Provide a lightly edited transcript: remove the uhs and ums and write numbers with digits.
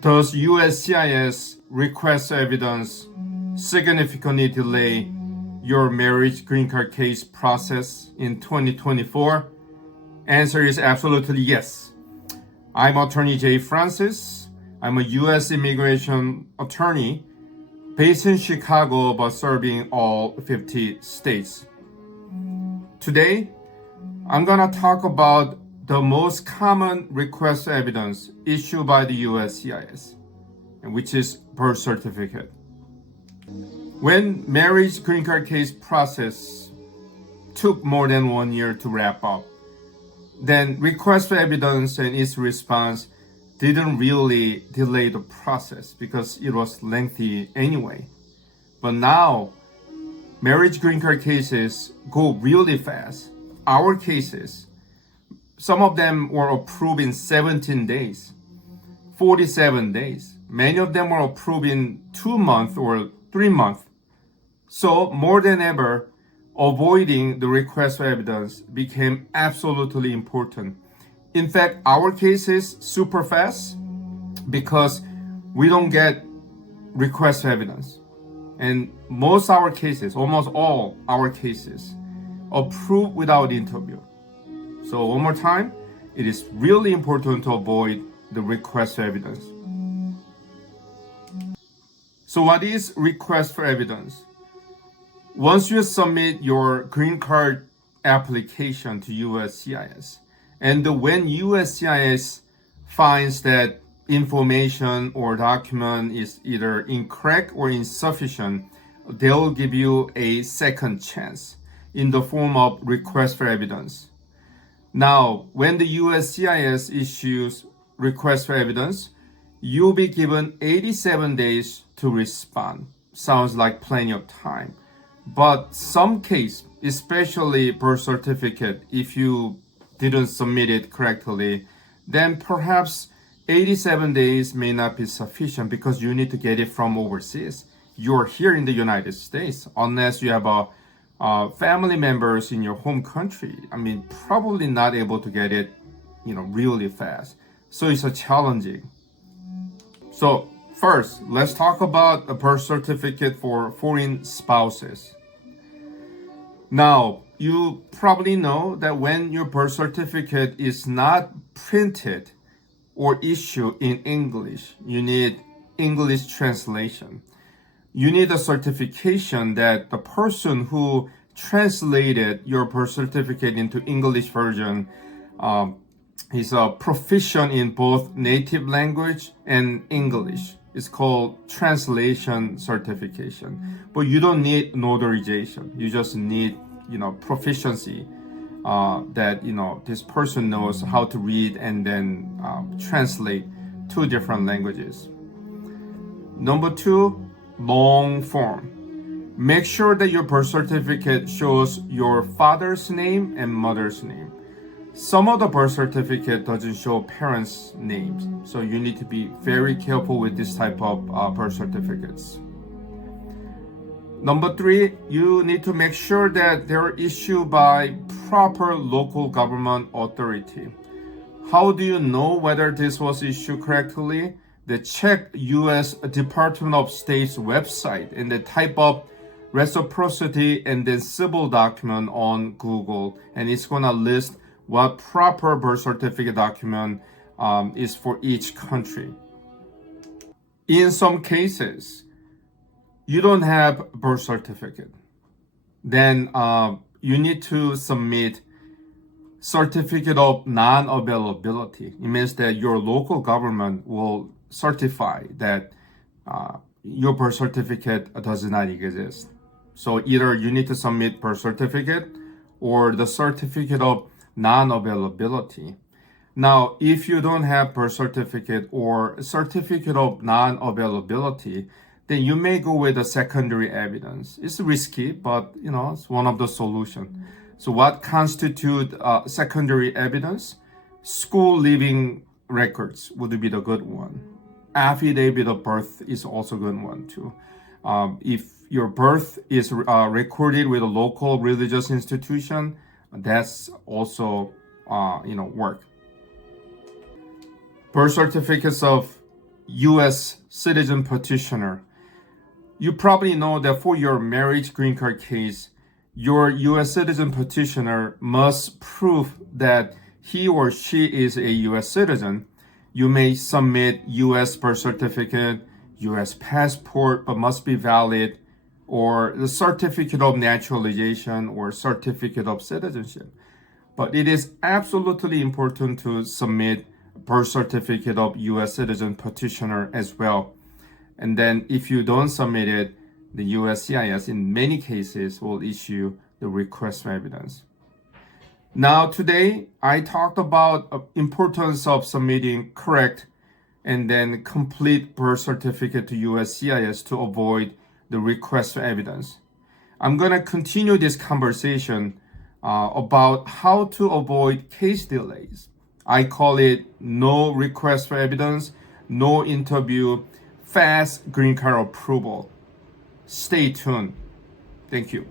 Does USCIS request evidence significantly delay your marriage green card case process in 2024? Answer is absolutely yes. I'm attorney Jay Francis. I'm a U.S. immigration attorney based in Chicago but serving all 50 states. Today, I'm gonna talk about the most common request evidence issued by the USCIS, which is birth certificate. When marriage green card case process took more than 1 year to wrap up, then request for evidence and its response didn't really delay the process because it was lengthy anyway. But now, marriage green card cases go really fast. Our cases, some of them were approved in 17 days, 47 days. Many of them were approved in 2 months or 3 months. So more than ever, avoiding the request for evidence became absolutely important. In fact, our case is super fast because we don't get request for evidence. And most our cases, almost all our cases, approved without interview. So one more time, it is really important to avoid the request for evidence. So what is request for evidence? Once you submit your green card application to USCIS, and when USCIS finds that information or document is either incorrect or insufficient, they'll give you a second chance in the form of request for evidence. Now, when the USCIS issues request for evidence, you'll be given 87 days to respond. Sounds like plenty of time. But some case, especially birth certificate, if you didn't submit it correctly, then perhaps 87 days may not be sufficient because you need to get it from overseas. You're here in the United States, unless you have family members in your home country. I mean, probably not able to get it, really fast. So it's a challenging. So first, let's talk about a birth certificate for foreign spouses. Now, you probably know that when your birth certificate is not printed or issued in English, you need English translation. You need a certification that the person who translated your birth certificate into English version is proficient in both native language and English. It's called translation certification. But you don't need notarization. You just need, proficiency that, this person knows how to read and then translate 2 different languages. Number 2, long form. Make sure that your birth certificate shows your father's name and mother's name. Some of the birth certificate doesn't show parents' names, so you need to be very careful with this type of birth certificates. Number 3, you need to make sure that they're issued by proper local government authority. How do you know whether this was issued correctly? They check U.S. Department of State's website and they type up reciprocity and then civil document on Google, and it's gonna list what proper birth certificate document is for each country. In some cases, you don't have birth certificate. Then you need to submit certificate of non-availability. It means that your local government will certify that your birth certificate does not exist. So either you need to submit birth certificate or the certificate of non-availability. Now, if you don't have birth certificate or certificate of non-availability, then you may go with a secondary evidence. It's risky, but it's one of the solutions. So what constitute secondary evidence? School living records would be the good one. Affidavit of birth is also a good one too. If your birth is recorded with a local religious institution, that's also work. Birth certificates of U.S. citizen petitioner. You probably know that for your marriage green card case, your U.S. citizen petitioner must prove that he or she is a U.S. citizen. You may submit U.S. birth certificate, U.S. passport, but must be valid, or the certificate of naturalization or certificate of citizenship. But it is absolutely important to submit birth certificate of U.S. citizen petitioner as well. And then if you don't submit it, the USCIS in many cases will issue the request for evidence. Now today, I talked about the importance of submitting correct and then complete birth certificate to USCIS to avoid the request for evidence. I'm going to continue this conversation about how to avoid case delays. I call it no request for evidence, no interview, fast green card approval. Stay tuned. Thank you.